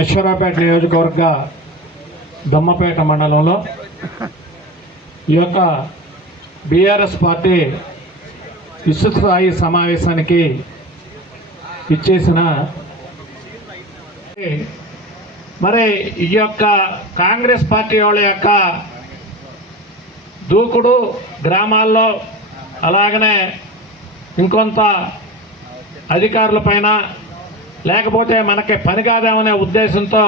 అశ్వరాపేట నియోజకవర్గ దమ్మపేట మండలంలో ఈ యొక్క బీఆర్ఎస్ పార్టీ విశ్వస్థాయి సమావేశానికి ఇచ్చేసిన మరి ఈ యొక్క కాంగ్రెస్ పార్టీ వాళ్ళ యొక్క దూకుడు గ్రామాల్లో అలాగనే ఇంకొంత అధికారుల పైన లేకపోతే మనకి పని కాదేమనే ఉద్దేశంతో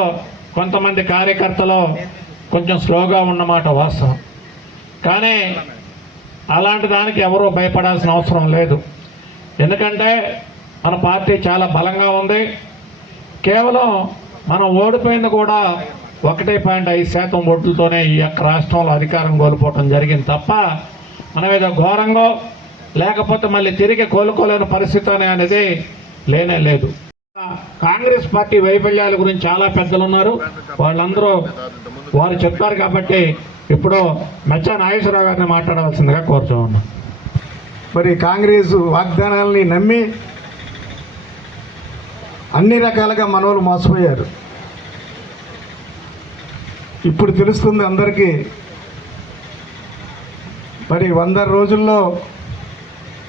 కొంతమంది కార్యకర్తలు కొంచెం స్లోగా ఉన్నమాట వాస్తవం. కానీ అలాంటి దానికి ఎవరూ భయపడాల్సిన అవసరం లేదు. ఎందుకంటే మన పార్టీ చాలా బలంగా ఉంది. కేవలం మనం ఓడిపోయింది కూడా 1.5% ఓట్లతోనే ఈ యొక్క రాష్ట్రంలో అధికారం కోల్పోవటం జరిగింది తప్ప మనం ఏదో ఘోరంగా లేకపోతే మళ్ళీ తిరిగి కోలుకోలేని పరిస్థితి అనేది లేనే లేదు. కాంగ్రెస్ పార్టీ వైఫల్యాల గురించి చాలా పెద్దలు ఉన్నారు, వాళ్ళందరూ వారు చెప్తారు. కాబట్టి ఇప్పుడు మెచ్చా నాగేశ్వరరావు గారిని మాట్లాడవలసిందిగా కోరుతూ ఉన్నాం. మరి కాంగ్రెస్ వాగ్దానాలని నమ్మి అన్ని రకాలుగా మనోళ్ళు మోసపోయారు. ఇప్పుడు తెలుస్తుంది అందరికీ, మరి 100 రోజుల్లో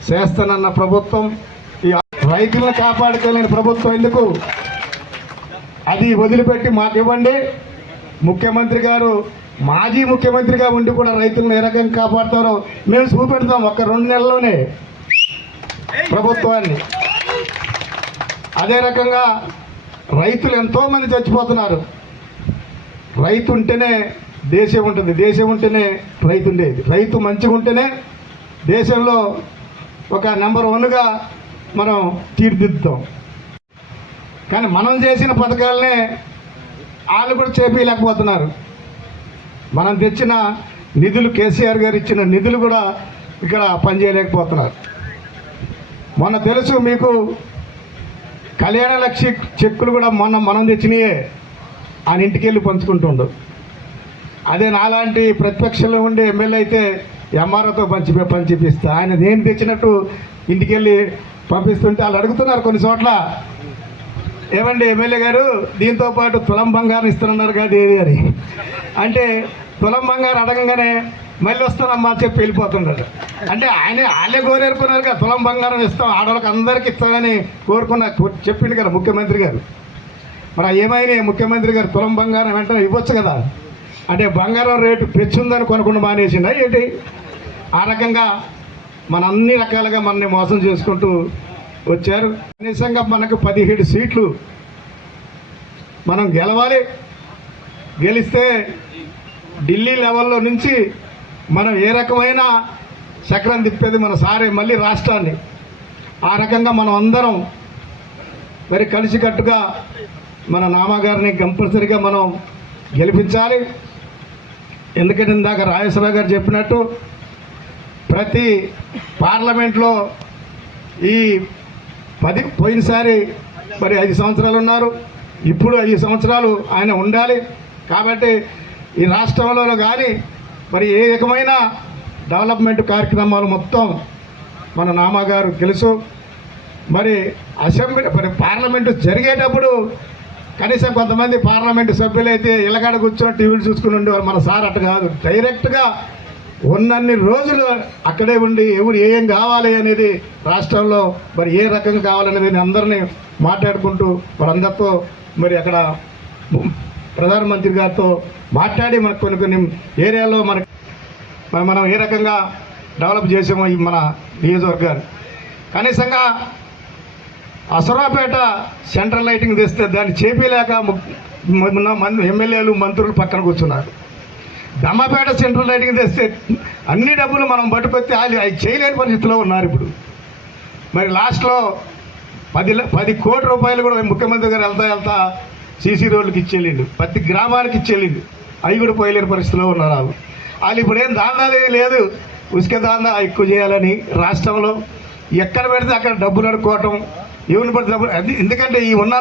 చేస్తానన్న ప్రభుత్వం ఈ రైతులను కాపాడుకోలేని ప్రభుత్వం ఎందుకు? అది వదిలిపెట్టి మాకు ఇవ్వండి. ముఖ్యమంత్రి గారు మాజీ ముఖ్యమంత్రిగా ఉండి కూడా రైతులను ఏ రకంగా కాపాడుతారో మేము చూపెడతాం. ఒక 2 నెలల్లోనే ప్రభుత్వాన్ని. అదే రకంగా రైతులు ఎంతోమంది చచ్చిపోతున్నారు. రైతు ఉంటేనే దేశం ఉంటుంది, దేశం ఉంటేనే రైతు ఉండేది. రైతు మంచిగా ఉంటేనే దేశంలో ఒక నెంబర్ 1గా మనం తీర్చిదిద్దుతాం. కానీ మనం చేసిన పథకాలనే వాళ్ళు కూడా చేపలేకపోతున్నారు. మనం తెచ్చిన నిధులు, కేసీఆర్ గారు ఇచ్చిన నిధులు కూడా ఇక్కడ పనిచేయలేకపోతున్నారు. మొన్న తెలుసు మీకు, కళ్యాణ లక్ష్మి చెక్కులు కూడా మనం తెచ్చినాయే ఆయన ఇంటికి వెళ్ళి పంచుకుంటుండు. అదే నాలాంటి ప్రతిపక్షంలో ఉండే ఎమ్మెల్యే అయితే ఎంఆర్ఓతో పంచిపిస్తా. ఆయన నేను తెచ్చినట్టు ఇంటికి వెళ్ళి పంపిస్తుంటే వాళ్ళు అడుగుతున్నారు కొన్ని చోట్ల, ఏమండి ఎమ్మెల్యే గారు దీంతో పాటు తులం బంగారం ఇస్తున్నారు కదా ఏది అని. అంటే తులం బంగారం అడగంగానే మళ్ళీ వస్తానమ్మా చెప్పి వెళ్ళిపోతున్నాడు. అంటే వాళ్ళే కోరేరుకున్నారు కదా, తులం బంగారం ఇస్తాం ఆడవాళ్ళకి అందరికీ ఇస్తామని చెప్పిండు కదా ముఖ్యమంత్రి గారు. మరి ఏమైనా ముఖ్యమంత్రి గారు తులం బంగారం వెంటనే ఇవ్వచ్చు కదా. అంటే బంగారం రేటు పెంచుందని కొనుక్కుండా మానేసిందా ఏంటి? ఆ రకంగా మన అన్ని రకాలుగా మనని మోసం చేసుకుంటూ వచ్చారు. కనీసంగా మనకు 17 సీట్లు మనం గెలవాలి. గెలిస్తే ఢిల్లీ లెవెల్లో నుంచి మనం ఏ రకమైన చక్రం తిప్పేది మన సారే మళ్ళీ రాష్ట్రాన్ని. ఆ రకంగా మనం అందరం మరి కలిసికట్టుగా మన నామగారిని కంపల్సరిగా మనం గెలిపించాలి. ఎందుకంటే ఇందాక రాజేశ్వరరావు గారు చెప్పినట్టు ప్రతి పార్లమెంట్లో ఈ పోయినసారి మరి 5 సంవత్సరాలు ఉన్నారు, ఇప్పుడు 5 సంవత్సరాలు ఆయన ఉండాలి. కాబట్టి ఈ రాష్ట్రంలో కానీ మరి ఏ రకమైన డెవలప్మెంట్ కార్యక్రమాలు మొత్తం మన నామగారు తెలుసు. మరి అసెంబ్లీ మరి పార్లమెంటు జరిగేటప్పుడు కనీసం కొంతమంది పార్లమెంటు సభ్యులైతే ఇళ్ళకాడ కూర్చొని టీవీలు చూసుకుని ఉండేవారు. మన సార్ అట్ట కాదు, డైరెక్ట్గా ఉన్నన్ని రోజులు అక్కడే ఉండి ఎవరు ఏం కావాలి అనేది రాష్ట్రంలో మరి ఏ రకంగా కావాలనేది అందరినీ మాట్లాడుకుంటూ వాళ్ళందరితో మరి అక్కడ ప్రధానమంత్రి గారితో మాట్లాడి మనకు కొన్ని ఏరియాలో మనం ఏ రకంగా డెవలప్ చేసామో ఈ మన నియోజకవర్గాన్ని. కనీసంగా అసరాపేట సెంట్రల్ లైటింగ్ తెస్తే దాన్ని చేపలేక ఎమ్మెల్యేలు మంత్రులు పక్కన కూర్చున్నారు. దమ్మపేట సెంట్రల్ లైటింగ్ తెస్తే అన్ని డబ్బులు మనం పట్టుకొస్తే వాళ్ళు అవి చేయలేని పరిస్థితిలో ఉన్నారు. ఇప్పుడు మరి లాస్ట్లో 10 కోట్ల రూపాయలు కూడా ముఖ్యమంత్రి గారు వెళ్తా సీసీ రోడ్లకి ఇచ్చేళ్ళిండు, ప్రతి గ్రామానికి ఇచ్చేళ్ళిండు. అవి కూడా పోయలేని పరిస్థితిలో ఉన్నారు వాళ్ళు. ఇప్పుడు ఏం దాందాలు లేదు, ఉసుక దాందా ఎక్కువ చేయాలని రాష్ట్రంలో ఎక్కడ పెడితే అక్కడ డబ్బులు అడుక్కోవటం, ఎవరిని పడితే డబ్బులు. ఎందుకంటే ఈ ఉన్న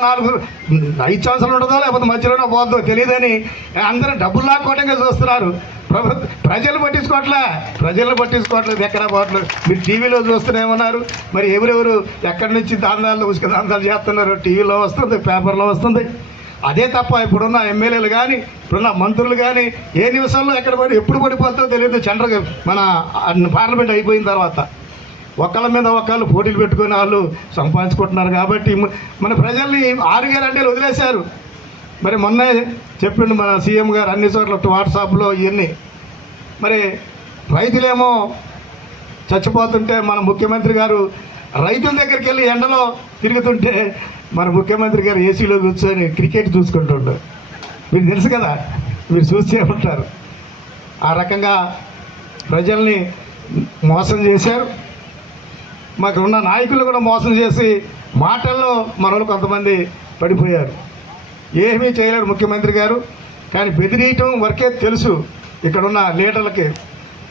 5 సంవత్సరాలు ఉంటుందో లేకపోతే మధ్యలోనే పోద్దో తెలియదని అందరూ డబ్బులు లాక్కోవటంగా చూస్తున్నారు. ప్రజలు పట్టించుకోవట్లేదు, ఎక్కడ పోవట్లేదు. మీరు టీవీలో చూస్తూనే ఉన్నారు. మరి ఎవరెవరు ఎక్కడి నుంచి దాందాలు ఉసుక దాందాలు చేస్తున్నారు టీవీలో వస్తుంది, పేపర్లో వస్తుంది. అదే తప్ప ఇప్పుడున్న ఎమ్మెల్యేలు కానీ ఇప్పుడున్న మంత్రులు కానీ ఏ నిమిషంలో ఎక్కడ పడి ఎప్పుడు పడిపోతుందో తెలియదు. మన పార్లమెంట్ అయిపోయిన తర్వాత ఒకళ్ళ మీద ఒకళ్ళు పోటీలు పెట్టుకుని వాళ్ళు సంపాదించుకుంటున్నారు. కాబట్టి మన ప్రజల్ని 6 గ్యారెంటీలు వదిలేశారు. మరి మొన్నే చెప్పిండు మన సీఎం గారు అన్ని చోట్ల వాట్సాప్లో ఇవన్నీ. మరి రైతులేమో చచ్చిపోతుంటే మన ముఖ్యమంత్రి గారు రైతుల దగ్గరికి వెళ్ళి ఎండలో తిరుగుతుంటే మన ముఖ్యమంత్రి గారు ఏసీలో కూర్చొని క్రికెట్ చూసుకుంటుంటారు. మీకు తెలుసు కదా, మీరు చూస్తూ ఉంటారు. ఆ రకంగా ప్రజల్ని మోసం చేశారు. మాకు ఉన్న నాయకులు కూడా మోసం చేసి మాటల్లో మనలో కొంతమంది పడిపోయారు. ఏమీ చేయలేరు ముఖ్యమంత్రి గారు. కానీ బెదిరియటం వరకే తెలుసు ఇక్కడున్న లీడర్లకి.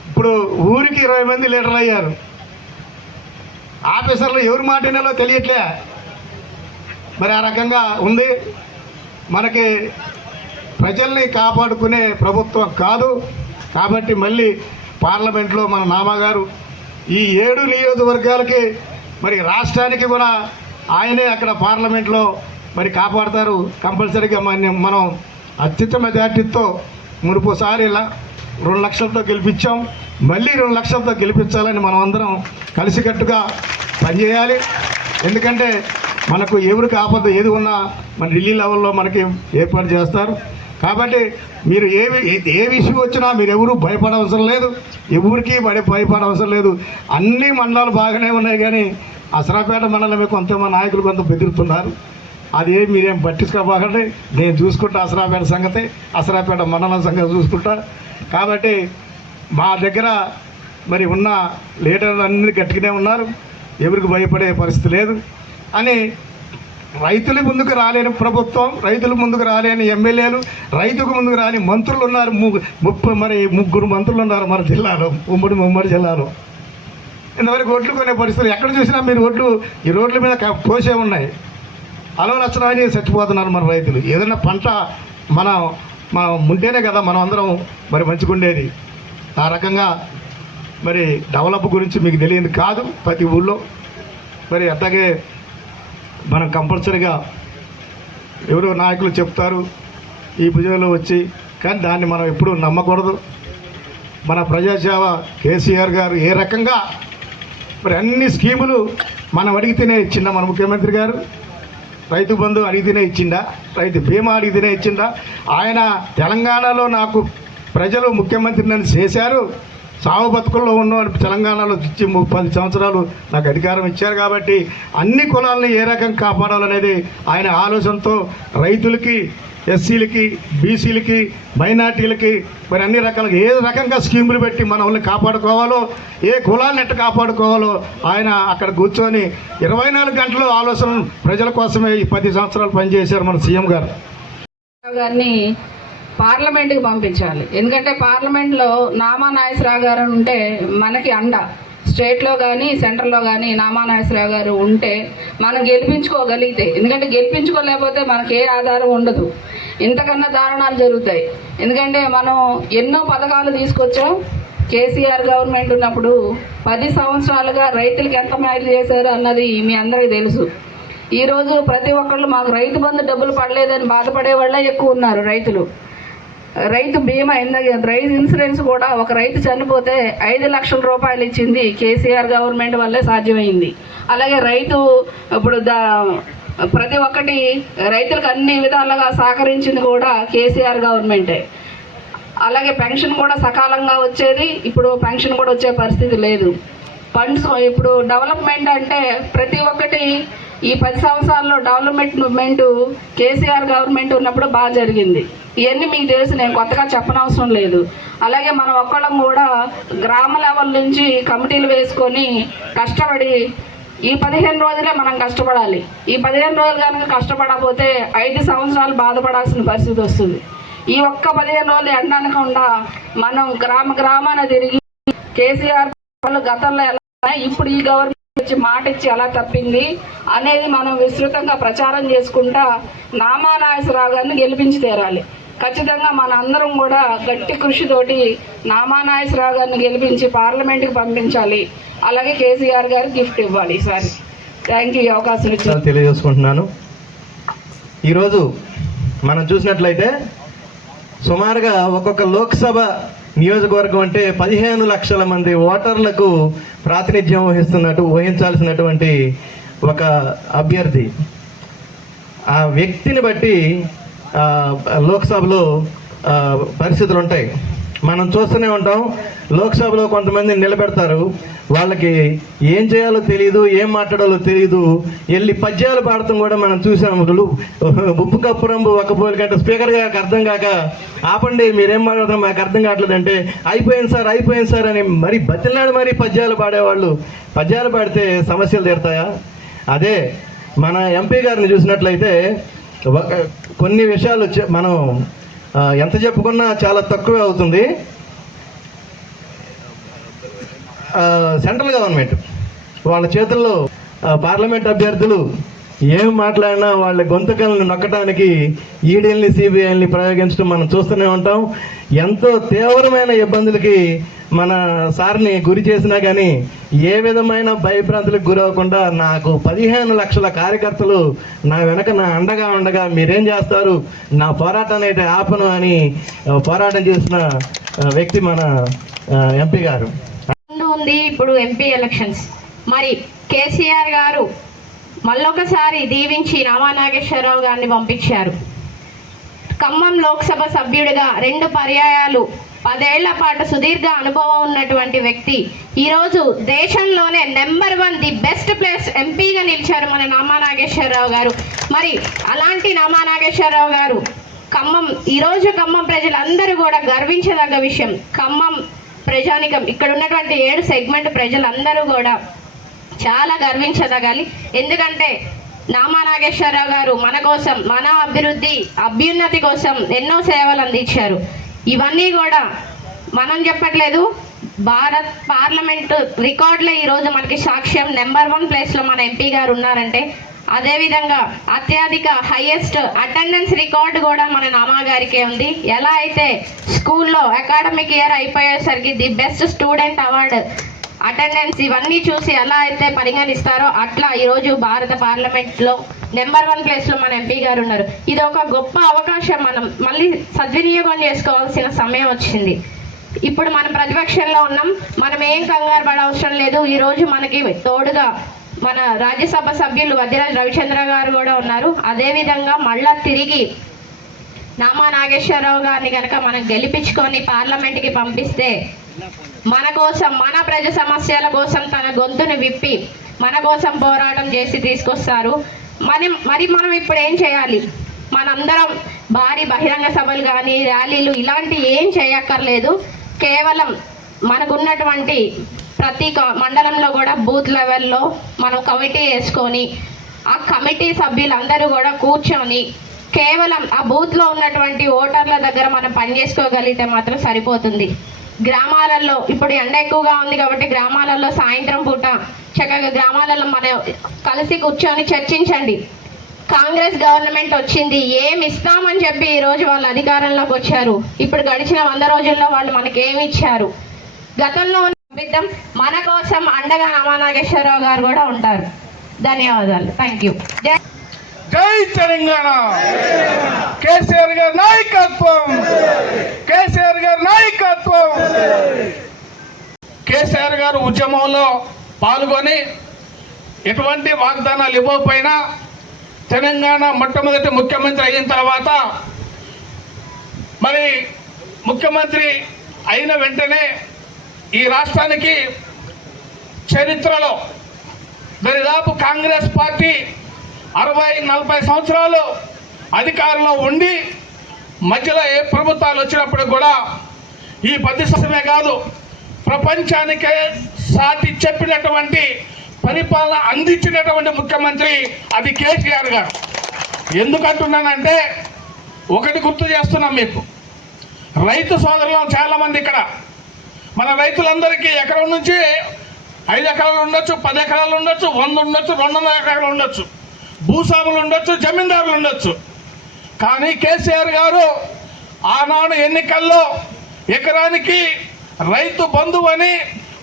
ఇప్పుడు ఊరికి 20 మంది లీడర్లు అయ్యారు. ఆఫీసర్లు ఎవరి మాట వినాలో తెలియట్లే. మరి ఆ రకంగా ఉంది. మనకి ప్రజల్ని కాపాడుకునే ప్రభుత్వం కాదు. కాబట్టి మళ్ళీ పార్లమెంట్లో మన నామగారు ఈ 7 నియోజకవర్గాలకి మరి రాష్ట్రానికి కూడా ఆయనే అక్కడ పార్లమెంట్లో మరి కాపాడతారు కంపల్సరీగా. మనం అత్యుత్తమ మెజార్టీతో మునుపుసారి ఇలా 2 లక్షలతో గెలిపించాం. మళ్ళీ 2 లక్షలతో గెలిపించాలని మనం అందరం కలిసికట్టుగా పనిచేయాలి. ఎందుకంటే మనకు ఎవరికి ఆపద ఏది ఉన్నా మన ఢిల్లీ లెవెల్లో మనకి ఏర్పాటు చేస్తారు. కాబట్టి మీరు ఏ విషయం వచ్చినా మీరు ఎవరు భయపడవసరం లేదు. ఎవరికి భయపడవసరం లేదు. అన్ని మండలాలు బాగానే ఉన్నాయి. కానీ అసరాపేట మండలమే కొంతమంది నాయకులు కొంత బెదిరుతున్నారు. అదే మీరేం పట్టించుకోబాకండి. నేను చూసుకుంటా అసరాపేట సంగతి, అసరాపేట మండలం సంగతి చూసుకుంటా. కాబట్టి మా దగ్గర మరి ఉన్న లీడర్లు అన్నీ గట్టిగానే ఉన్నారు. ఎవరికి భయపడే పరిస్థితి లేదు అని. రైతుల ముందుకు రాలేని ప్రభుత్వం, రైతుల ముందుకు రాలేని ఎమ్మెల్యేలు, రైతుకు ముందుకు రాని మంత్రులు ఉన్నారు. 3 మంత్రులు ఉన్నారు మన జిల్లాలో, ఉమ్మడి జిల్లాలో. ఇంతవరకు ఒడ్లు కొనే పరిస్థితులు ఎక్కడ చూసినా మీరు ఒడ్లు ఈ రోడ్ల మీద పోసే ఉన్నాయి. అలవ నచ్చడానికి చచ్చిపోతున్నారు మన రైతులు. ఏదైనా పంట మనం ఉంటేనే కదా మనం అందరం మరి మంచిగుండేది. ఆ రకంగా మరి డెవలప్ గురించి మీకు తెలియదు కాదు ప్రతి ఊళ్ళో. మరి అట్లాగే మనం కంపల్సరీగా ఎవరో నాయకులు చెప్తారు ఈ భుజంలో వచ్చి, కానీ దాన్ని మనం ఎప్పుడూ నమ్మకూడదు. మన ప్రజాసేవ కేసీఆర్ గారు ఏ రకంగా మరి అన్ని స్కీములు మనం అడిగితేనే ఇచ్చిండా మన ముఖ్యమంత్రి గారు. రైతు బంధు అడిగితేనే ఇచ్చిండా, రైతు బీమా అడిగితేనే ఇచ్చిండా. ఆయన తెలంగాణలో నాకు ప్రజలు ముఖ్యమంత్రి నన్ను చేశారు, సాగు బతుకుల్లో ఉన్న తెలంగాణలో ఇచ్చి 10 సంవత్సరాలు నాకు అధికారం ఇచ్చారు. కాబట్టి అన్ని కులాలని ఏ రకంగా కాపాడాలనేది ఆయన ఆలోచనతో రైతులకి, ఎస్సీలకి, బీసీలకి, మైనార్టీలకి మరి అన్ని రకాలుగా ఏ రకంగా స్కీములు పెట్టి మనల్ని కాపాడుకోవాలో, ఏ కులాలను ఎట్ట కాపాడుకోవాలో ఆయన అక్కడ కూర్చొని 24 గంటలు ఆలోచన ప్రజల కోసమే ఈ 10 సంవత్సరాలు పనిచేశారు మన సీఎం గారు. గారిని పార్లమెంట్కి పంపించాలి. ఎందుకంటే పార్లమెంట్లో నామా నాగేశ్వరరావు గారు ఉంటే మనకి అండ. స్టేట్లో కానీ సెంటర్లో కానీ నామా నాగేశ్వరరావు గారు ఉంటే మనం గెలిపించుకోగలిగితే, ఎందుకంటే గెలిపించుకోలేకపోతే మనకి ఏ ఆధారం ఉండదు. ఇంతకన్నా దారుణాలు జరుగుతాయి. ఎందుకంటే మనం ఎన్నో పథకాలు తీసుకొచ్చాం. కేసీఆర్ గవర్నమెంట్ ఉన్నప్పుడు 10 సంవత్సరాలుగా రైతులకి ఎంత మేలు చేశారు అన్నది మీ అందరికీ తెలుసు. ఈరోజు ప్రతి ఒక్కళ్ళు మాకు రైతు బంధు డబ్బులు పడలేదని బాధపడే వాళ్ళే ఎక్కువ ఉన్నారు. రైతు బీమా రైతు ఇన్సూరెన్స్ కూడా ఒక రైతు చనిపోతే 5 లక్షల రూపాయలు ఇచ్చింది కేసీఆర్ గవర్నమెంట్ వల్లే సాధ్యమైంది. అలాగే రైతు ఇప్పుడు ప్రతి ఒక్కటి రైతులకు అన్ని విధాలుగా సహకరించింది కూడా కేసీఆర్ గవర్నమెంటే. అలాగే పెన్షన్ కూడా సకాలంగా వచ్చేది. ఇప్పుడు పెన్షన్ కూడా వచ్చే పరిస్థితి లేదు. ఫండ్స్ ఇప్పుడు డెవలప్మెంట్ అంటే ప్రతి ఒక్కటి ఈ 10 సంవత్సరాల్లో డెవలప్మెంట్ మూవ్మెంట్ కేసీఆర్ గవర్నమెంట్ ఉన్నప్పుడు బాగా జరిగింది. ఇవన్నీ మీకు తెలుసు, నేను కొత్తగా చెప్పనవసరం లేదు. అలాగే మనం ఒక్కళ్ళం కూడా గ్రామ లెవెల్ నుంచి కమిటీలు వేసుకొని కష్టపడి ఈ 15 రోజులే మనం కష్టపడాలి. ఈ 15 రోజులు కనుక కష్టపడకపోతే 5 సంవత్సరాలు బాధపడాల్సిన పరిస్థితి వస్తుంది. ఈ ఒక్క 15 రోజులు ఎండనకుండా మనం గ్రామాన తిరిగి కేసీఆర్ గతంలో ఎలా, ఇప్పుడు ఈ గవర్నమెంట్ వచ్చి మాట ఇచ్చి ఎలా తప్పింది అనేది మనం విస్తృతంగా ప్రచారం చేసుకుంటా నామా నాగేశ్వరరావు గారిని గెలిపించి తీరాలి. ఖచ్చితంగా మన అందరం కూడా గట్టి కృషితోటి నామా నాగేశ్వరరావు గారిని గెలిపించి పార్లమెంట్కి పంపించాలి. అలాగే కేసీఆర్ గారు గిఫ్ట్ ఇవ్వాలి. ఈసారి థ్యాంక్ యూ. అవకాశం ఇచ్చి తెలియజేసుకుంటున్నాను. ఈరోజు మనం చూసినట్లయితే సుమారుగా ఒక్కొక్క లోక్సభ నియోజకవర్గం అంటే 15 లక్షల మంది ఓటర్లకు ప్రాతినిధ్యం వహించాల్సినటువంటి ఒక అభ్యర్థి. ఆ వ్యక్తిని బట్టి లోక్సభలో పరిస్థితులు ఉంటాయి. మనం చూస్తూనే ఉంటాం. లోక్సభలో కొంతమంది నిలబెడతారు, వాళ్ళకి ఏం చేయాలో తెలియదు, ఏం మాట్లాడాలో తెలియదు, వెళ్ళి పద్యాలు పాడటం కూడా మనం చూసాము. ఉప్పు కప్పు రంబు ఒక పోలి కంటే స్పీకర్ గారికి అర్థం కాక ఆపండి మీరేం మాట్లాడతాం మాకు అర్థం కావట్లేదు అంటే అయిపోయింది సార్ అని మరి బతిలాడు మరి పద్యాలు పాడేవాళ్ళు. పద్యాలు పాడితే సమస్యలు తీరుతాయా? అదే మన ఎంపీ గారిని చూసినట్లయితే కొన్ని విషయాలు మనం ఎంత చెప్పుకున్నా చాలా తక్కువే అవుతుంది. సెంట్రల్ గవర్నమెంట్ వాళ్ళ చేతుల్లో పార్లమెంట్ అభ్యర్థులు ఏం మాట్లాడినా వాళ్ళ గొంతుకలను నొక్కడానికి ఈడీల్ని సిబిఐల్ని ప్రయోగించడం మనం చూస్తూనే ఉంటాం. ఎంతో తీవ్రమైన ఇబ్బందులకి మన సార్ని గురి చేసినా కానీ ఏ విధమైన భయభ్రాంతులకు గురవకుండా నాకు 15 లక్షల కార్యకర్తలు నా వెనక నా అండగా ఉండగా మీరేం చేస్తారు, నా పోరాటాన్ని అయితే ఆపను అని పోరాటం చేసిన వ్యక్తి మన ఎంపీ గారు. ఉంది ఇప్పుడు ఎంపీ ఎలక్షన్స్. మరి కేసీఆర్ గారు మళ్ళొకసారి దీవించి నామా నాగేశ్వరరావు గారిని పంపించారు. ఖమ్మం లోక్సభ సభ్యుడిగా 2 పర్యాయాలు 10 ఏళ్ల పాటు సుదీర్ఘ అనుభవం ఉన్నటువంటి వ్యక్తి ఈరోజు దేశంలోనే నెంబర్ 1 ది బెస్ట్ ప్లేస్ ఎంపీగా నిలిచారు మన నామా నాగేశ్వరరావు గారు. మరి అలాంటి నామా నాగేశ్వరరావు గారు ఈరోజు ఖమ్మం ప్రజలందరూ కూడా గర్వించదగ్గ విషయం. ఖమ్మం ప్రజానికం ఇక్కడ ఉన్నటువంటి 7 సెగ్మెంట్ ప్రజలందరూ కూడా చాలా గర్వించదగాలి. ఎందుకంటే నామా నాగేశ్వరరావు గారు మన కోసం, మన అభ్యున్నతి కోసం ఎన్నో సేవలు అందించారు. ఇవన్నీ కూడా మనం చెప్పట్లేదు, భారత్ పార్లమెంటు రికార్డులే ఈరోజు మనకి సాక్ష్యం. నెంబర్ 1 ప్లేస్లో మన ఎంపీ గారు ఉన్నారంటే అదేవిధంగా అత్యధిక హైయెస్ట్ అటెండెన్స్ రికార్డు కూడా మన నామా గారికే ఉంది. ఎలా అయితే స్కూల్లో అకాడమిక్ ఇయర్ అయిపోయేసరికి the best student award, attendance ఇవన్నీ చూసి ఎలా అయితే పరిగణిస్తారో అట్లా ఈరోజు భారత పార్లమెంట్లో నెంబర్ 1 ప్లేస్లో మన ఎంపీ గారు ఉన్నారు. ఇది ఒక గొప్ప అవకాశం, మనం మళ్ళీ సద్వినియోగం చేసుకోవాల్సిన సమయం వచ్చింది. ఇప్పుడు మనం ప్రతిపక్షంలో ఉన్నాం, మనం ఏం కంగారు పడవసరం లేదు. ఈరోజు మనకి తోడుగా మన రాజ్యసభ సభ్యులు వద్దిరాజు రవిచంద్ర గారు కూడా ఉన్నారు. అదేవిధంగా మళ్ళా తిరిగి నామా నాగేశ్వరరావు గారిని కనుక మనం గెలిపించుకొని పార్లమెంట్కి పంపిస్తే మన కోసం, మన ప్రజా సమస్యల కోసం తన గొంతును విప్పి మన కోసం పోరాటం చేసి తీసుకొస్తారు. మరి మనం ఇప్పుడు ఏం చేయాలి? మనందరం భారీ బహిరంగ సభలు కానీ ర్యాలీలు ఇలాంటి ఏం చేయక్కర్లేదు. కేవలం మనకున్నటువంటి ప్రతి మండలంలో కూడా బూత్ లెవెల్లో మనం కమిటీ వేసుకొని ఆ కమిటీ సభ్యులందరూ కూడా కూర్చొని కేవలం ఆ బూత్లో ఉన్నటువంటి ఓటర్ల దగ్గర మనం పనిచేసుకోగలిగితే మాత్రం సరిపోతుంది. గ్రామాలలో ఇప్పుడు ఎండ ఎక్కువగా ఉంది కాబట్టి గ్రామాలలో సాయంత్రం పూట చక్కగా గ్రామాలలో మనం కలిసి కూర్చొని చర్చించండి. కాంగ్రెస్ గవర్నమెంట్ వచ్చింది, ఏమి ఇస్తామని చెప్పి ఈరోజు వాళ్ళు అధికారంలోకి వచ్చారు. ఇప్పుడు గడిచిన 100 రోజుల్లో వాళ్ళు మనకి ఏమి ఇచ్చారు? గతంలో పంపిద్దాం. మన కోసం అండగా నామా నాగేశ్వరరావు గారు కూడా ఉంటారు. ధన్యవాదాలు. Thank you. జై తెలంగాణ. కేసీఆర్ గారి నాయకత్వం, కేసీఆర్ గారి నాయకత్వం. కేసీఆర్ గారు ఉద్యమంలో పాల్గొని ఎటువంటి వాగ్దానాలు ఇవ్వకపోయినా తెలంగాణ మొట్టమొదటి ముఖ్యమంత్రి అయిన తర్వాత మరి ముఖ్యమంత్రి అయిన వెంటనే ఈ రాష్ట్రానికి చరిత్రలో దరిదాపు కాంగ్రెస్ పార్టీ 60-40 సంవత్సరాలు అధికారంలో ఉండి మధ్యలో ఏ ప్రభుత్వాలు వచ్చినప్పుడు కూడా ఈ 10 సంవత్సరమే కాదు ప్రపంచానికే సాటి చెప్పినటువంటి పరిపాలన అందించినటువంటి ముఖ్యమంత్రి అది కేసీఆర్ గారు. ఎందుకంటున్నానంటే ఒకటి గుర్తు చేస్తున్నాం మీకు, రైతు సోదరులు చాలామంది ఇక్కడ మన రైతులందరికీ ఎకరం నుంచి 5 ఎకరాలు ఉండొచ్చు, 10 ఎకరాలు ఉండొచ్చు, 100 ఉండొచ్చు, 200 ఎకరాలు ఉండొచ్చు, భూస్వాములు ఉండొచ్చు, జమీందారులు ఉండొచ్చు. కానీ కేసీఆర్ గారు ఆనాడు ఎన్నికల్లో ఎకరానికి రైతు బంధువు అని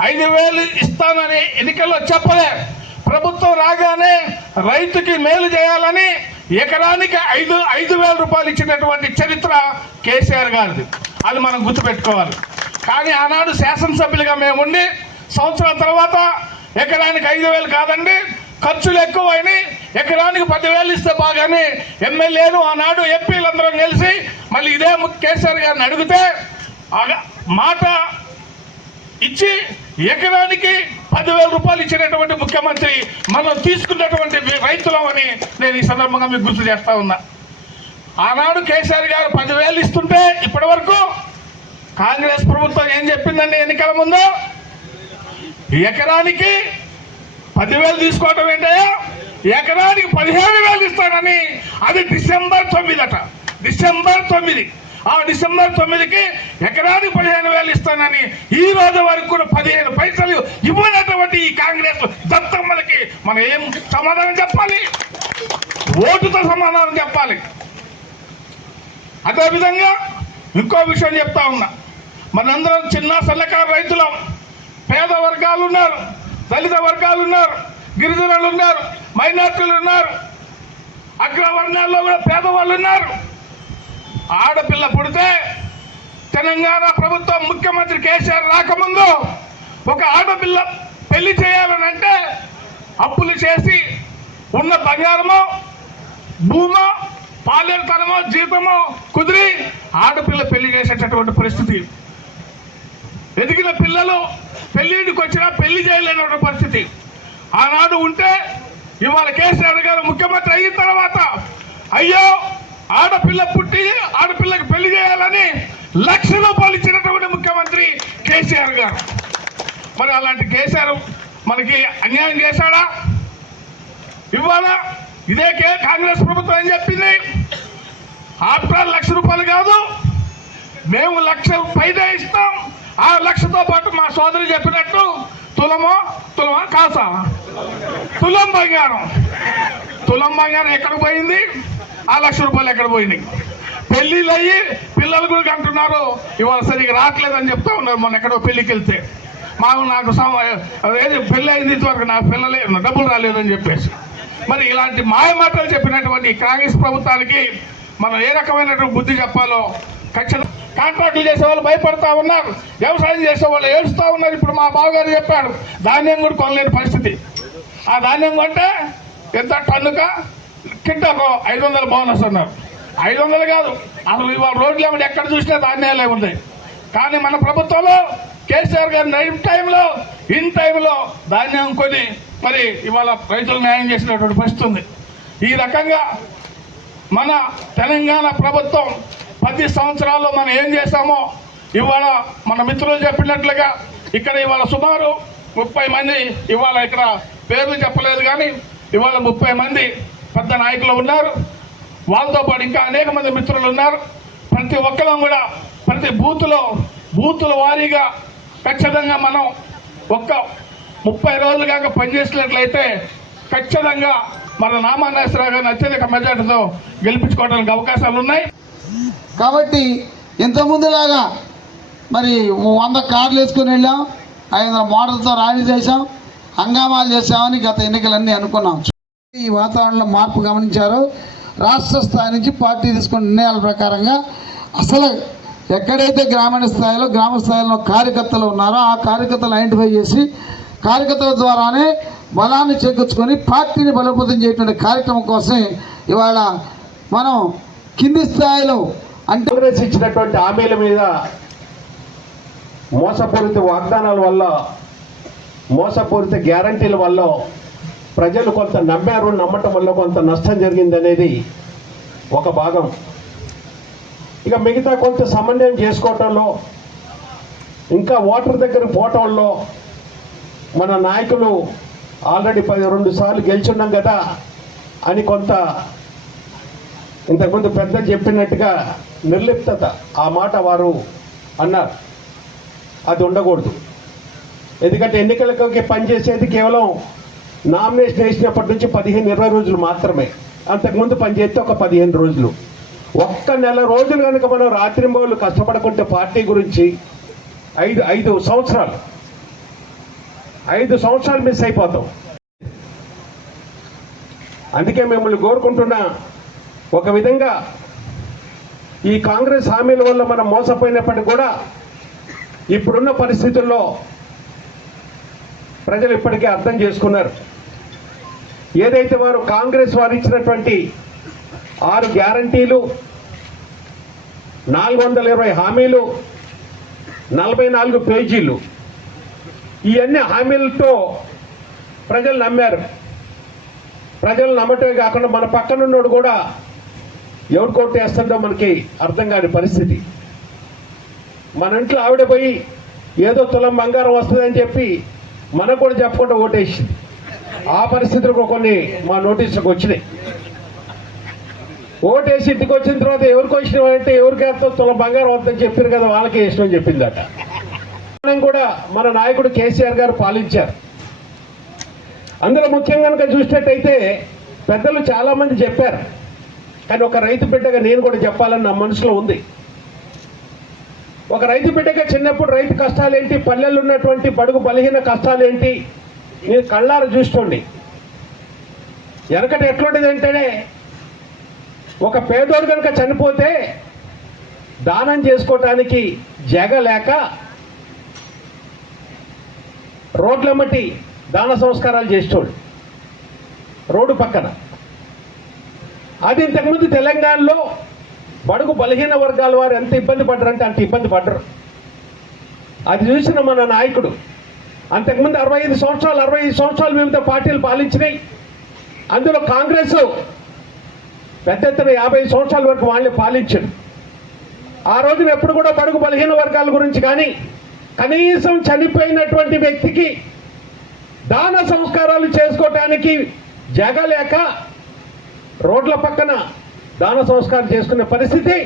5,000 ఇస్తానని ఎన్నికల్లో చెప్పలే. ప్రభుత్వం రాగానే రైతుకి మేలు చేయాలని ఎకరానికి 5,000 రూపాయలు ఇచ్చినటువంటి చరిత్ర కేసీఆర్ గారిది. అది మనం గుర్తుపెట్టుకోవాలి. కానీ ఆనాడు శాసనసభ్యులుగా మేముండి సంవత్సరం తర్వాత ఎకరానికి 5,000 కాదండి, ఖర్చులు ఎక్కువైనాయి, ఎకరానికి 10,000 ఇస్తే బాగానే ఎమ్మెల్యేలు ఆనాడు ఎంపీలందరం కలిసి మళ్ళీ ఇదే కేసీఆర్ గారిని అడిగితే మాట ఇచ్చి ఎకరానికి 10,000 రూపాయలు ఇచ్చినటువంటి ముఖ్యమంత్రి మనం తీసుకున్నటువంటి రైతులమని నేను ఈ సందర్భంగా మీకు గుర్తు చేస్తా ఉన్నా. ఆనాడు కేసీఆర్ గారు 10,000 ఇస్తుంటే ఇప్పటి వరకు కాంగ్రెస్ ప్రభుత్వం ఏం చెప్పిందండి ఎన్నికల ముందు? ఎకరానికి 10,000 తీసుకోవటం ఏంటయ్యా, ఎకరానికి 15,000 ఇస్తానని. అది డిసెంబర్ 9 అట, డిసెంబర్ 9. ఆ డిసెంబర్ 9కి ఎకరానికి 15,000 ఇస్తానని ఈ రోజు వరకు కూడా 15 పైసలు ఇవ్వనటువంటి ఈ కాంగ్రెస్ దత్తమ్మలకి మనం ఏం సమాధానం చెప్పాలి? ఓటుతో సమాధానం చెప్పాలి. అదేవిధంగా ఇంకో విషయం చెప్తా ఉన్నా, మనందరం చిన్న సన్నకారు రైతులం, పేద వర్గాలు ఉన్నారు, దళిత వర్గాలు ఉన్నారు, గిరిజనులు ఉన్నారు, మైనార్టీలు ఉన్నారు, అగ్రవర్ణాల్లో కూడా పేదవాళ్ళు ఉన్నారు. ఆడపిల్ల పుడితే తెలంగాణ ప్రభుత్వం ముఖ్యమంత్రి కేసీఆర్ రాకముందు ఒక ఆడపిల్ల పెళ్లి చేయాలనంటే అప్పులు చేసి ఉన్న బంగారమో భూమో పాలేరుతనమో జీతమో కుదిరి ఆడపిల్ల పెళ్లి చేసేటటువంటి పరిస్థితి. ఎదిగిన పిల్లలు పెళ్లికి వచ్చినా పెళ్లి చేయలేనటువంటి పరిస్థితి ఆనాడు ఉంటే, ఇవాళ కేసీఆర్ గారు ముఖ్యమంత్రి అయిన తర్వాత అయ్యో ఆడపిల్ల పుట్టి ఆడపిల్లకి పెళ్లి చేయాలని లక్ష రూపాయలు ఇచ్చినటువంటి ముఖ్యమంత్రి కేసీఆర్ గారు. మరి అలాంటి కేసీఆర్ మనకి అన్యాయం చేశాడా? ఇవాళ ఇదే కాంగ్రెస్ ప్రభుత్వం ఏం చెప్పింది? ఆఫ్టర్ ₹1,00,000 కాదు, మేము 1,00,000 పైదే ఇస్తాం. ఆ 1,00,000తో పాటు మా సోదరి చెప్పినట్టు తులమా కాసా తులం బంగారం ఎక్కడ పోయింది? ఆ ₹1,00,000 ఎక్కడ పోయినాయి? పెళ్లిళ్ళు అయ్యి పిల్లలు కూడా అంటున్నారు ఇవాళ సరిగ్గా రావట్లేదని చెప్తా ఉన్నారు. మొన్న ఎక్కడో పెళ్లికి వెళ్తే నాకు ఏది పెళ్లి అయింది ఇంతవరకు నాకు పిల్లలే డబ్బులు రాలేదని చెప్పేసి. మరి ఇలాంటి మాయ మాటలు చెప్పినటువంటి కాంగ్రెస్ ప్రభుత్వానికి మనం ఏ రకమైనటువంటి బుద్ధి చెప్పాలో ఖచ్చితంగా. కాంట్రాక్టులు చేసే వాళ్ళు భయపడతా ఉన్నారు, వ్యవసాయం చేసే వాళ్ళు ఏడుస్తూ ఉన్నారు. ఇప్పుడు మా బావగారు చెప్పాడు ధాన్యం కూడా కొనలేని పరిస్థితి. ఆ ధాన్యం కొంటే ఎంత టన్నుక కింటకు 500 బోనస్ అన్నారు. 500 కాదు, అసలు ఇవాళ రోడ్లు ఏమిటి ఎక్కడ చూసినా ధాన్యాలే ఉన్నాయి. కానీ మన ప్రభుత్వంలో కేసీఆర్ గారి ఇన్ టైంలో ధాన్యం కొని మరి ఇవాళ రైతులు న్యాయం చేసినటువంటి పరిస్థితి ఉంది. ఈ రకంగా మన తెలంగాణ ప్రభుత్వం 10 సంవత్సరాల్లో మనం ఏం చేశామో ఇవాళ మన మిత్రులు చెప్పినట్లుగా ఇక్కడ ఇవాళ సుమారు 30 మంది, ఇవాళ ఇక్కడ పేర్లు చెప్పలేదు కానీ ఇవాళ 30 మంది పెద్ద నాయకులు ఉన్నారు. వాళ్ళతో పాటు ఇంకా అనేక మంది మిత్రులు ఉన్నారు. ప్రతి ఒక్కరం కూడా ప్రతి బూతుల వారీగా ఖచ్చితంగా మనం 30 రోజులు కాక పనిచేసినట్లయితే ఖచ్చితంగా మన నామా నాగేశ్వరరావు గారిని అత్యధిక మెజార్టీతో గెలిపించుకోవడానికి అవకాశాలు ఉన్నాయి. కాబట్టి ఇంతకుముందులాగా మరి 100 కార్లు వేసుకుని వెళ్ళాం, 500 మోడల్తో ర్యాలీ చేశాం, హంగామాలు చేశామని గత ఎన్నికలన్నీ అనుకున్నాం. ఈ వాతావరణంలో మార్పు గమనించారు. రాష్ట్ర స్థాయి నుంచి పార్టీ తీసుకున్న నిర్ణయాల ప్రకారంగా అసలు ఎక్కడైతే గ్రామ స్థాయిలో కార్యకర్తలు ఉన్నారో ఆ కార్యకర్తలు ఐడెంటిఫై చేసి కార్యకర్తల ద్వారానే బలాన్ని చేకూర్చుకొని పార్టీని బలోపేతం చేయటువంటి కార్యక్రమం కోసం ఇవాళ మనం కింది స్థాయిలో అంటే కాంగ్రెస్ ఇచ్చినటువంటి హామీల మీద మోసపూరిత వాగ్దానాల వల్ల, మోసపూరిత గ్యారంటీల వల్ల ప్రజలు కొంత నమ్మారు. నమ్మటం వల్ల కొంత నష్టం జరిగింది అనేది ఒక భాగం. ఇక మిగతా కొంత సమన్వయం చేసుకోవటంలో, ఇంకా ఓటర్ దగ్గరికి పోవటంలో మన నాయకులు ఆల్రెడీ 2 సార్లు గెలిచున్నాం కదా అని కొంత ఇంతకుముందు పెద్దలు చెప్పినట్టుగా నిర్లిప్తత, ఆ మాట వారు అన్నారు. అది ఉండకూడదు. ఎందుకంటే ఎన్నికలకి పనిచేసేది కేవలం నామినేషన్ వేసినప్పటి నుంచి 15-20 రోజులు మాత్రమే. అంతకుముందు పనిచేస్తే ఒక 15 రోజులు. ఒక్క నెల రోజులు కనుక మనం రాత్రింబోళ్ళు కష్టపడకుంటే పార్టీ గురించి 5 సంవత్సరాలు మిస్ అయిపోతాం. అందుకే మిమ్మల్ని కోరుకుంటున్నా, ఒక విధంగా ఈ కాంగ్రెస్ హామీల వల్ల మనం మోసపోయినప్పటికీ కూడా ఇప్పుడున్న పరిస్థితుల్లో ప్రజలు ఇప్పటికే అర్థం చేసుకున్నారు. ఏదైతే వారు కాంగ్రెస్ వారు ఇచ్చినటువంటి 6 గ్యారంటీలు, 420 హామీలు, 44 పేజీలు, ఇవన్నీ హామీలతో ప్రజలు నమ్మారు. ప్రజలు నమ్మటమే కాకుండా మన పక్కనున్నోడు కూడా ఎవరు కొట్టేస్తుందో మనకి అర్థం కాని పరిస్థితి. మన ఇంట్లో ఆవిడ పోయి ఏదో తులం బంగారం వస్తుందని చెప్పి మనకు కూడా చెప్పకుండా ఓటేసింది. ఆ పరిస్థితులు కొన్ని మా నోటీసులకు వచ్చినాయి. ఓటేసి ఇంటికి వచ్చిన తర్వాత ఎవరికి వచ్చినామంటే ఎవరికి వేస్తో తులం బంగారం వద్దని చెప్పారు కదా, వాళ్ళకే ఇష్టం అని చెప్పిందట. కూడా మన నాయకుడు కేసీఆర్ గారు పాలించారు. అందులో ముఖ్యంగా కనుక చూసినట్టయితే పెద్దలు చాలామంది చెప్పారు, కానీ ఒక రైతు బిడ్డగా నేను కూడా చెప్పాలని నా మనసులో ఉంది. ఒక రైతు బిడ్డగా చిన్నప్పుడు రైతు కష్టాలేంటి, పల్లెల్లో ఉన్నటువంటి బడుగు బలహీన కష్టాలేంటి నేను కళ్ళారు చూసుకోండి. వెనకటి ఎట్లుండేది అంటేనే ఒక పేదోడు కనుక చనిపోతే దానం చేసుకోవటానికి జగ లేక రోడ్లమ్మటి దాన సంస్కారాలు చేసేవాడు రోడ్డు పక్కన. అది ఇంతకుముందు తెలంగాణలో బడుగు బలహీన వర్గాల వారు ఎంత ఇబ్బంది పడ్డారంటే అంత ఇబ్బంది పడ్డరు. అది చూసిన మన నాయకుడు అంతకుముందు 65 సంవత్సరాలు వివిధ పార్టీలు పాలించినాయి. అందులో కాంగ్రెస్ పెద్ద ఎత్తున 50 సంవత్సరాల వరకు వాళ్ళే పాలించారు. ఆ రోజున ఎప్పుడు కూడా బడుగు బలహీన వర్గాల గురించి కానీ కనీసం చనిపోయినటువంటి వ్యక్తికి దాన సంస్కారాలు చేసుకోవటానికి జగలేక రోడ్ల పక్కన దాన సంస్కారం చేసుకునే పరిస్థితి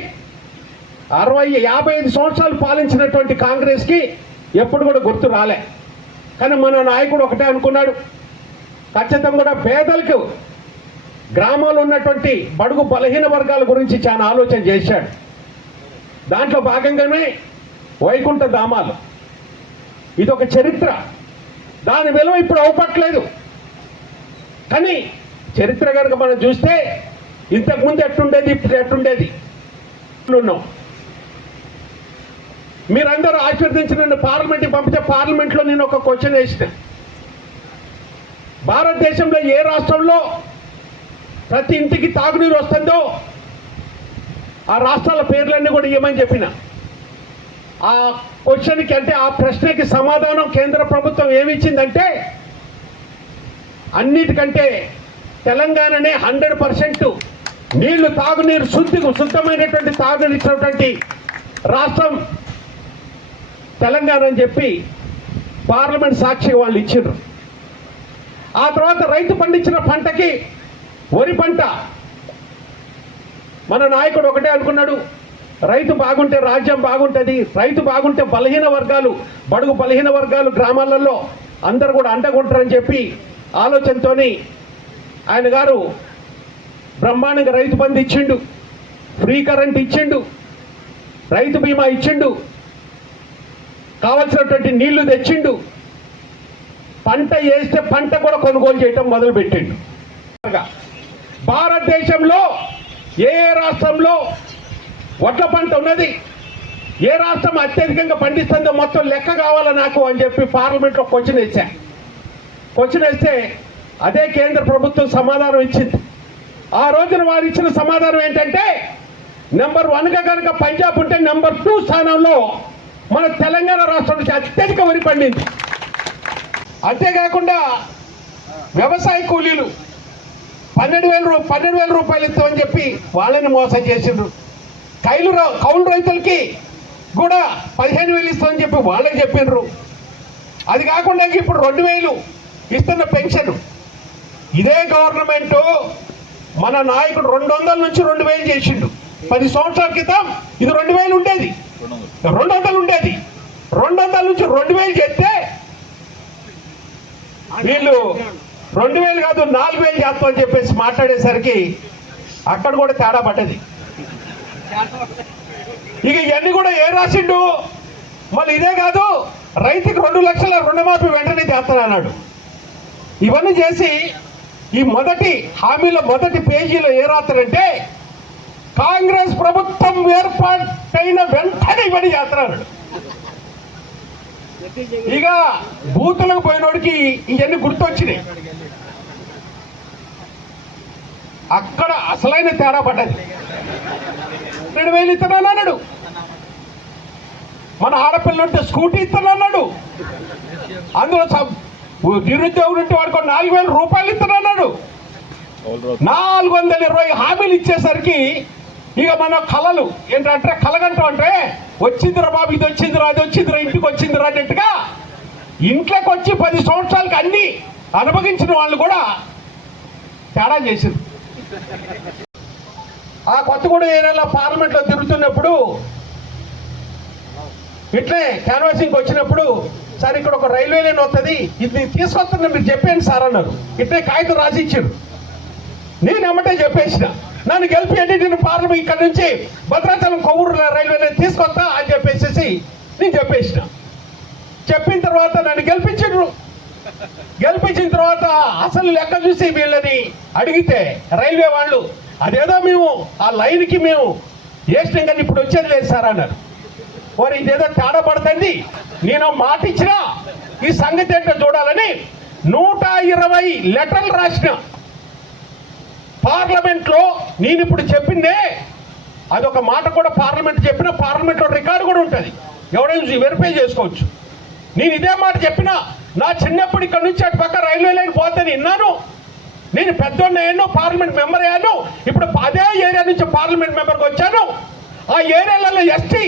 55 సంవత్సరాలు పాలించినటువంటి కాంగ్రెస్కి ఎప్పుడు కూడా గుర్తు రాలే. కానీ మన నాయకుడు ఒకటే అనుకున్నాడు, ఖచ్చితంగా కూడా పేదలకు గ్రామాల్లో ఉన్నటువంటి బడుగు బలహీన వర్గాల గురించి చాలా ఆలోచన చేశాడు. దాంట్లో భాగంగానే వైకుంఠ ధామాలు ఇదొక చరిత్ర. దాని విలువ ఇప్పుడు అవపట్లేదు. కానీ చరిత్ర కనుక మనం చూస్తే ఇంతకుముందు ఎట్టుండేది, ఇప్పుడు ఎట్టుండేది ఉన్నాం. మీరందరూ ఆశీర్వదించి నన్ను పార్లమెంట్కి పంపితే పార్లమెంట్లో నేను ఒక క్వశ్చన్ వేసిన, భారతదేశంలో ఏ రాష్ట్రంలో ప్రతి ఇంటికి తాగునీరు వస్తుందో ఆ రాష్ట్రాల పేర్లన్నీ కూడా ఇవ్వమని చెప్పిన. ఆ క్వశ్చన్కి అంటే ఆ ప్రశ్నకి సమాధానం కేంద్ర ప్రభుత్వం ఏమిచ్చిందంటే అన్నిటికంటే తెలంగాణనే 100% నీళ్లు తాగునీరు శుద్ధమైనటువంటి తాగునీరు ఇచ్చినటువంటి రాష్ట్రం తెలంగాణ అని చెప్పి పార్లమెంట్ సాక్షిగా వాళ్ళు ఇచ్చిండ్రు. ఆ తర్వాత రైతు పండించిన పంటకి వరి పంట మన నాయకుడు ఒకటే అనుకున్నాడు, రైతు బాగుంటే రాజ్యం బాగుంటుంది, రైతు బాగుంటే బలహీన వర్గాలు బడుగు బలహీన వర్గాలు గ్రామాలలో అందరూ కూడా అండగుంటారని చెప్పి ఆలోచనతో ఆయన గారు బ్రహ్మాండంగా రైతు బంధు ఇచ్చిండు, ఫ్రీ కరెంట్ ఇచ్చిండు, రైతు బీమా ఇచ్చిండు, కావలసినటువంటి నీళ్లు తెచ్చిండు, పంట వేస్తే పంట కూడా కొనుగోలు చేయటం మొదలుపెట్టిండు. భారతదేశంలో ఏ రాష్ట్రంలో వడ్ల పంట ఉన్నది, ఏ రాష్ట్రం అత్యధికంగా పండిస్తుందో మొత్తం లెక్క కావాలా నాకు అని చెప్పి పార్లమెంట్లో క్వశ్చన్ వేస్తే అదే కేంద్ర ప్రభుత్వం సమాధానం ఇచ్చింది. ఆ రోజున వారు ఇచ్చిన సమాధానం ఏంటంటే నెంబర్ 1గా కనుక పంజాబ్ ఉంటే నెంబర్ 2 స్థానంలో మన తెలంగాణ రాష్ట్రం నుంచి అత్యధిక వరి పండింది. అంతేకాకుండా వ్యవసాయ కూలీలు 12,000 రూపాయలు ఇస్తామని చెప్పి వాళ్ళని మోసం చేసిండ్రు. కౌలు రైతులకి కూడా 15,000 ఇస్తామని చెప్పి వాళ్ళకి చెప్పిండ్రు. అది కాకుండా ఇప్పుడు 2,000 ఇస్తున్న పెన్షన్ ఇదే గవర్నమెంట్ మన నాయకుడు 200 నుంచి 2,000 చేసిండు. 10 సంవత్సరాల క్రితం ఇది 2,000 ఉండేది, 200 ఉండేది. 200 నుంచి 2,000 చేస్తే వీళ్ళు 2,000 కాదు 4,000 చేస్తామని చెప్పేసి మాట్లాడేసరికి అక్కడ కూడా తేడా పడ్డది. ఇక ఇవన్నీ కూడా ఏ రాసిండు, మళ్ళీ ఇదే కాదు రైతుకి 2 లక్షల రుణమాఫీ వెంటనే చేస్తానన్నాడు. ఇవన్నీ చేసి ఈ మొదటి హామీలో మొదటి పేజీలో ఏ రాస్తారంటే కాంగ్రెస్ ప్రభుత్వం ఏర్పాటైన వెంటనే ఇవన్నీ చేస్తున్నాడు. ఇక బూతులకు పోయినోడికి ఇవన్నీ గుర్తొచ్చినాయి. అక్కడ అసలైన తేడా పడ్డది. 2,000 ఇస్తున్నాడు, మన ఆడపిల్ల ఉంటే స్కూటీ ఇస్తున్నాడు, అందులో నిరుద్యోగులు ఉంటే వాడికి 4,000 రూపాయలు ఇస్తున్నాడు. 420 హామీలు ఇచ్చేసరికి ఇక మన కళలు ఏంటంటే కలగంటాం అంటే వచ్చిందిరా బాబు, ఇది వచ్చిందిరా, అది వచ్చిందిరా, ఇంటికి వచ్చిందిరా అన్నట్టుగా ఇంట్లోకి వచ్చి 10 సంవత్సరాలకి అన్ని అనుభవించిన వాళ్ళు కూడా తేడా చేసింది. ఆ కొత్తగూడెం ఏరియాలో పార్లమెంట్లో తిరుగుతున్నప్పుడు ఇట్లే క్యాన్వాసింగ్ వచ్చినప్పుడు, సార్ ఇక్కడ ఒక రైల్వే లైన్ వస్తుంది, ఇది తీసుకొస్తున్నా మీరు చెప్పండి సార్ అన్నారు. ఇట్లే కాగితం రాసి ఇచ్చారు. నేను ఎమ్మటే చెప్పేసిన, నన్ను గెలిపియండి, నేను పార్లమెంట్ ఇక్కడ నుంచి భద్రాచలం కొవ్వూరు రైల్వే లైన్ తీసుకొస్తా అని చెప్పేసి నేను చెప్పేసిన. చెప్పిన తర్వాత నన్ను గెలిపించారు. గెలిపించిన తర్వాత అసలు లెక్క చూసి వీళ్ళని అడిగితే రైల్వే వాళ్ళు, అదేదో మేము ఆ లైన్కి మేము వేసినాం కానీ ఇప్పుడు వచ్చేది లేదు సార్ అన్నారు. మరి ఇదేదో తేడా పడుతుంది, నేను మాట ఇచ్చినా ఈ సంగతి ఏంటో చూడాలని 120 లెటర్లు రాసిన. పార్లమెంట్లో నేను ఇప్పుడు చెప్పిందే అదొక మాట కూడా పార్లమెంట్ చెప్పిన, పార్లమెంట్లో రికార్డు కూడా ఉంటుంది, ఎవరైనా వెరిఫై చేసుకోవచ్చు. నేను ఇదే మాట చెప్పినా, నా చిన్నప్పుడు ఇక్కడ నుంచి అటు పక్క రైల్వే లైన్ పోతే విన్నాను. నేను పెద్దోన్న అయ్యాను, పార్లమెంట్ మెంబర్ అయ్యాను. ఇప్పుడు అదే ఏరియా నుంచి పార్లమెంట్ మెంబర్కి వచ్చాను. ఆ ఏరియాలలో ఎస్టీ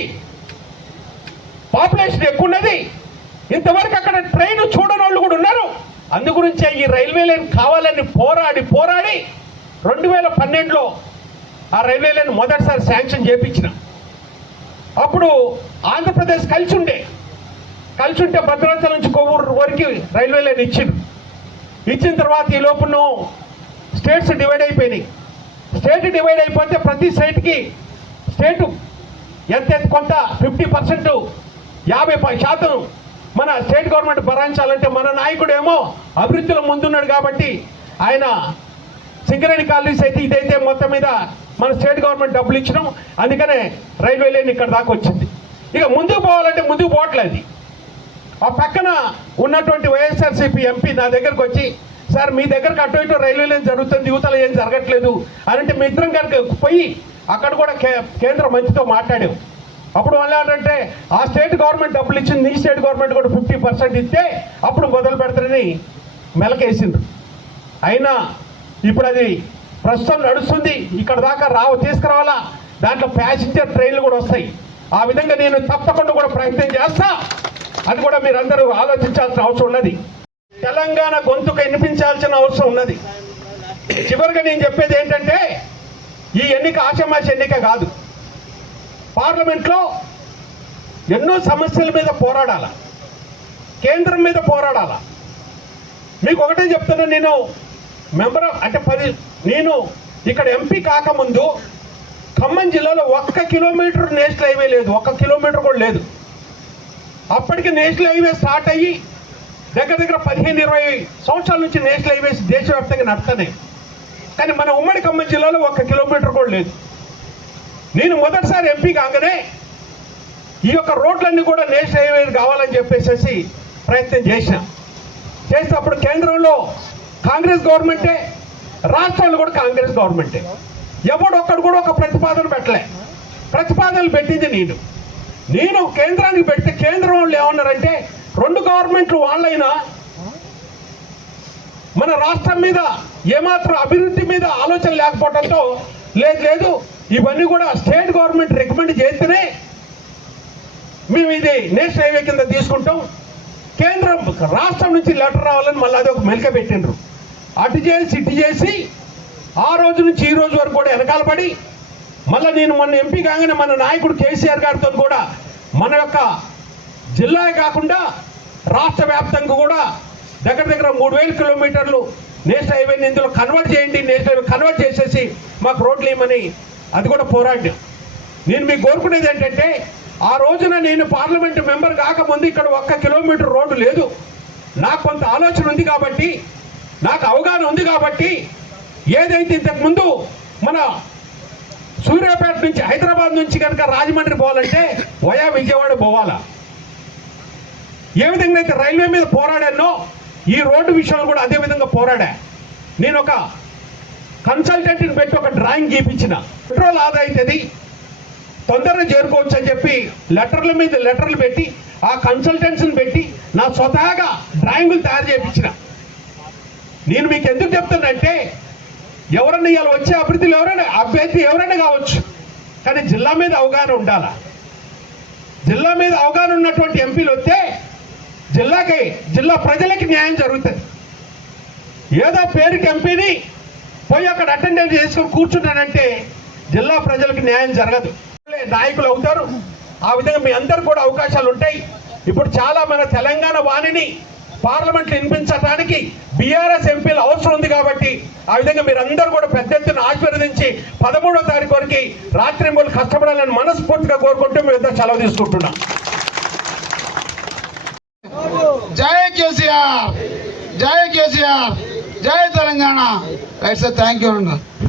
పాపులేషన్ ఎక్కువ ఉన్నది. ఇంతవరకు అక్కడ ట్రైన్ చూడని వాళ్ళు కూడా ఉన్నారు. అందు గురించే ఈ రైల్వే లైన్ కావాలని పోరాడి 2012లో ఆ రైల్వే లైన్ మొదటిసారి శాంక్షన్ చేయించిన. అప్పుడు ఆంధ్రప్రదేశ్ కలిసి ఉంటే భద్రాచలం నుంచి కొవ్వూరు వరకు రైల్వే లైన్ ఇచ్చిన తర్వాత ఈ లోపల స్టేట్స్ డివైడ్ అయిపోయినాయి. స్టేట్ డివైడ్ అయిపోతే ప్రతి స్టేట్కి స్టేటు ఎంత కొంత 50%, 50% మన స్టేట్ గవర్నమెంట్ భరించాలంటే మన నాయకుడేమో అభివృద్ధిలో ముందున్నాడు కాబట్టి ఆయన సింగరేణి కాలనీస్ అయితే ఇదైతే మొత్తం మీద మన స్టేట్ గవర్నమెంట్ డబ్బులు ఇచ్చినాం. అందుకనే రైల్వే లైన్ ఇక్కడ దాకా వచ్చింది. ఇక ముందుకు పోవాలంటే ముందుకు పోవట్లేదు. ఆ పక్కన ఉన్నటువంటి వైఎస్ఆర్సీపీ ఎంపీ నా దగ్గరకు వచ్చి, సార్ మీ దగ్గరకు అటు ఇటు రైల్వే లైన్ జరుగుతుంది, యువతలో ఏం జరగట్లేదు అని అంటే, మీ ఇద్దరం కనుక పోయి అక్కడ కూడా కేంద్ర మంత్రితో మాట్లాడాం. అప్పుడు వాళ్ళు ఏంటంటే ఆ స్టేట్ గవర్నమెంట్ డబ్బులు ఇచ్చింది, నీ స్టేట్ గవర్నమెంట్ కూడా 50% ఇస్తే అప్పుడు మొదలు పెడతారని మెలకేసింది. అయినా ఇప్పుడు అది ప్రస్తుతం నడుస్తుంది. ఇక్కడ దాకా తీసుకురావాలా, దాంట్లో ప్యాసింజర్ ట్రైన్లు కూడా వస్తాయి. ఆ విధంగా నేను తప్పకుండా కూడా ప్రయత్నం చేస్తా. అది కూడా మీరందరూ ఆలోచించాల్సిన అవసరం ఉన్నది. తెలంగాణ గొంతుకు వినిపించాల్సిన అవసరం ఉన్నది. చివరిగా నేను చెప్పేది ఏంటంటే, ఈ ఎన్నిక ఆషామాషి ఎన్నిక కాదు. పార్లమెంట్లో ఎన్నో సమస్యల మీద పోరాడాల, కేంద్రం మీద పోరాడాల. మీకు ఒకటే చెప్తున్నా, నేను మెంబర్ నేను ఇక్కడ ఎంపీ కాకముందు ఖమ్మం జిల్లాలో 1 కిలోమీటర్ నేషనల్ హైవే లేదు, 1 కిలోమీటర్ కూడా లేదు. అప్పటికి నేషనల్ హైవే స్టార్ట్ అయ్యి దగ్గర 15-20 సంవత్సరాల నుంచి నేషనల్ హైవేస్ దేశవ్యాప్తంగా నడుస్తున్నాయి. కానీ మన ఉమ్మడి ఖమ్మం జిల్లాలో 1 కిలోమీటర్ కూడా లేదు. నేను మొదటిసారి ఎంపీ కాగానే ఈ యొక్క రోడ్లన్నీ కూడా నేషనల్ హైవే కావాలని చెప్పేసి ప్రయత్నం చేస్తే అప్పుడు కేంద్రంలో కాంగ్రెస్ గవర్నమెంటే, రాష్ట్రంలో కూడా కాంగ్రెస్ గవర్నమెంటే. ఎవడొక్కడు కూడా ఒక ప్రతిపాదన పెట్టలే. ప్రతిపాదనలు పెట్టింది నేను కేంద్రానికి పెడితే కేంద్రం వాళ్ళు ఏమన్నారంటే, 2 గవర్నమెంట్లు వాళ్ళైనా మన రాష్ట్రం మీద ఏమాత్రం అభివృద్ధి మీద ఆలోచన లేకపోవడంతో లేదు ఇవన్నీ కూడా స్టేట్ గవర్నమెంట్ రికమెండ్ చేస్తేనే మేము ఇది నేషనల్ హైవే కింద తీసుకుంటాం. కేంద్రం రాష్ట్రం నుంచి లెటర్ రావాలని మళ్ళీ అది ఒక మెలిక పెట్టిండ్రు. అటు చేసి ఆ రోజు నుంచి ఈ రోజు వరకు కూడా వెనకాల పడి, మళ్ళీ నేను మొన్న ఎంపీ కాగానే మన నాయకుడు కేసీఆర్ గారితో కూడా మన యొక్క జిల్లా కాకుండా రాష్ట్ర వ్యాప్తంగా కూడా దగ్గర 3000 కిలోమీటర్లు నేషనల్ హైవేని ఇందులో కన్వర్ట్ చేయండి, నేషనల్ హైవే కన్వర్ట్ చేసేసి మాకు రోడ్లు ఇవ్వమని అది కూడా పోరాడాం. నేను మీకు కోరుకునేది ఏంటంటే, ఆ రోజున నేను పార్లమెంటు మెంబర్ కాకముందు ఇక్కడ 1 కిలోమీటర్ రోడ్డు లేదు. నాకు కొంత ఆలోచన ఉంది కాబట్టి, నాకు అవగాహన ఉంది కాబట్టి, ఏదైతే ఇంతకుముందు మన సూర్యాపేట నుంచి హైదరాబాద్ నుంచి కనుక రాజమండ్రి పోవాలంటే వయా విజయవాడ పోవాలా. ఏ విధంగా అయితే రైల్వే మీద పోరాడానో ఈ రోడ్డు విషయంలో కూడా అదే విధంగా పోరాడా. నేను ఒక కన్సల్టెంట్ని పెట్టి ఒక డ్రాయింగ్ గీపించిన, పెట్రోల్ ఆదా అవుతుంది, తొందరగా చేరుకోవచ్చు అని చెప్పి లెటర్ల మీద లెటర్లు పెట్టి ఆ కన్సల్టెంట్స్ని పెట్టి నా స్వతహాగా డ్రాయింగులు తయారు చేయించిన. నేను మీకు ఎందుకు చెప్తానంటే ఎవరన్నా ఇవాళ వచ్చే అభ్యర్థి ఎవరైనా కావచ్చు, కానీ జిల్లా మీద అవగాహన ఉండాలా. జిల్లా మీద అవగాహన ఉన్నటువంటి ఎంపీలు వస్తే జిల్లా ప్రజలకి న్యాయం జరుగుతుంది. ఏదో పేరుకి ఎంపీని పోయి అక్కడ అటెండెన్స్ చేసుకొని కూర్చుంటానంటే జిల్లా ప్రజలకు న్యాయం జరగదు. నాయకులు అవుతారు. ఆ విధంగా మీ అందరు కూడా అవకాశాలు ఉంటాయి. ఇప్పుడు చాలా మన తెలంగాణ వాణిని పార్లమెంట్లో వినిపించడానికి బీఆర్ఎస్ ఎంపీలు అవసరం ఉంది కాబట్టి ఆ విధంగా మీరందరూ కూడా పెద్ద ఎత్తున ఆశీర్వదించి 13వ తారీఖు వరకు రాత్రి మూడు కష్టపడాలని మనస్ఫూర్తిగా కోరుకుంటూ మీ ఇద్దరు సెలవు తీసుకుంటున్నాం. జై కేసీఆర్, జై కేసీఆర్, జై Telangana. Right sir, thank you.